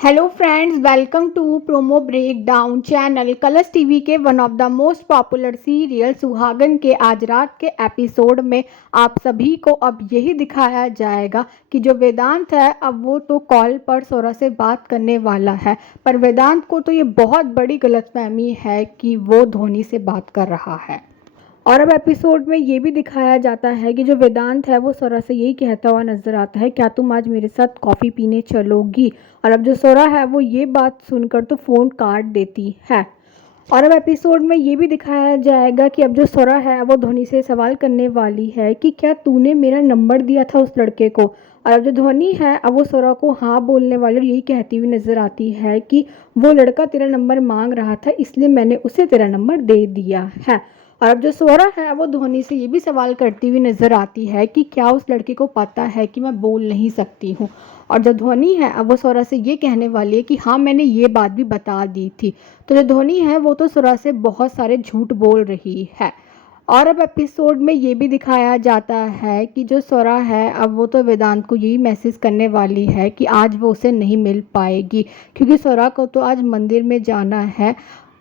Hello friends, welcome to promo break down channel. Colors TV के one of the most popular serial Suhagan के आज रात के episode में आप सभी को अब यही दिखाया जाएगा कि जो वेदांत है अब वो तो कॉल पर सौरा से बात करने वाला है, पर वेदांत को तो ये बहुत बड़ी गलतफहमी है कि वो धोनी से बात कर रहा है। और अब एपिसोड में ये भी दिखाया जाता है कि जो वेदांत है वो सोरा से यही कहता हुआ नजर आता है, क्या तुम आज मेरे साथ कॉफ़ी पीने चलोगी। और अब जो सोरा है वो ये बात सुनकर तो फ़ोन काट देती है। और अब एपिसोड में ये भी दिखाया जाएगा कि अब जो सोरा है वो धोनी से सवाल करने वाली है कि क्या तूने मेरा नंबर दिया था उस लड़के को। और अब जो धोनी है अब वो सोरा को हाँ बोलने वाली और यही कहती हुई नजर आती है कि वो लड़का तेरा नंबर मांग रहा था, इसलिए मैंने उसे तेरा नंबर दे दिया है। और अब जो सोरा है वो धोनी से ये भी सवाल करती हुई नजर आती है कि क्या उस लड़के को पता है कि मैं बोल नहीं सकती हूँ। और जो धोनी है अब वो सोरा से ये कहने वाली है कि हाँ, मैंने ये बात भी बता दी थी। तो जो धोनी है वो तो सोरा से बहुत सारे झूठ बोल रही है। और अब एपिसोड में ये भी दिखाया जाता है कि जो सोरा है अब वो तो वेदांत को यही मैसेज करने वाली है कि आज वो उसे नहीं मिल पाएगी, क्योंकि सोरा को तो आज मंदिर में जाना है।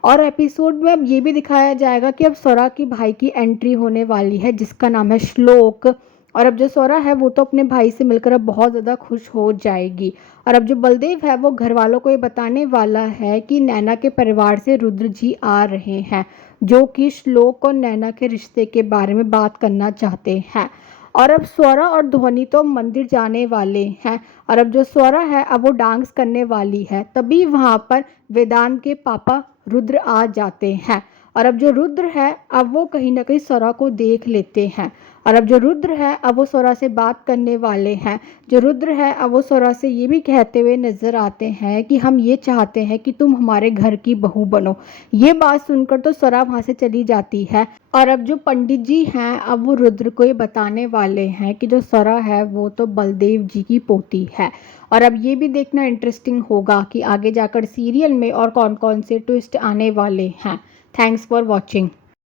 और एपिसोड में अब ये भी दिखाया जाएगा कि अब सोरा की भाई की एंट्री होने वाली है जिसका नाम है श्लोक। और अब जो सोरा है वो तो अपने भाई से मिलकर अब बहुत ज़्यादा खुश हो जाएगी। और अब जो बलदेव है वो घर वालों को ये बताने वाला है कि नैना के परिवार से रुद्र जी आ रहे हैं, जो कि श्लोक और नैना के रिश्ते के बारे में बात करना चाहते हैं। और अब स्वरा और धोनी तो मंदिर जाने वाले हैं। और अब जो स्वरा है अब वो डांस करने वाली है, तभी वहाँ पर वेदांत के पापा रुद्र आ जाते हैं। और अब जो रुद्र है अब वो कहीं ना कहीं स्वरा को देख लेते हैं। और अब जो रुद्र है अब वो स्वरा से बात करने वाले हैं। जो रुद्र है अब वो स्वरा से ये भी कहते हुए नजर आते हैं कि हम ये चाहते हैं कि तुम हमारे घर की बहू बनो। ये बात सुनकर तो स्वरा वहाँ से चली जाती है। और अब जो पंडित जी हैं अब वो रुद्र को ये बताने वाले हैं कि जो स्वरा है वो तो बलदेव जी की पोती है। और अब ये भी देखना इंटरेस्टिंग होगा कि आगे जाकर सीरियल में और कौन कौन से ट्विस्ट आने वाले हैं। Thanks for watching.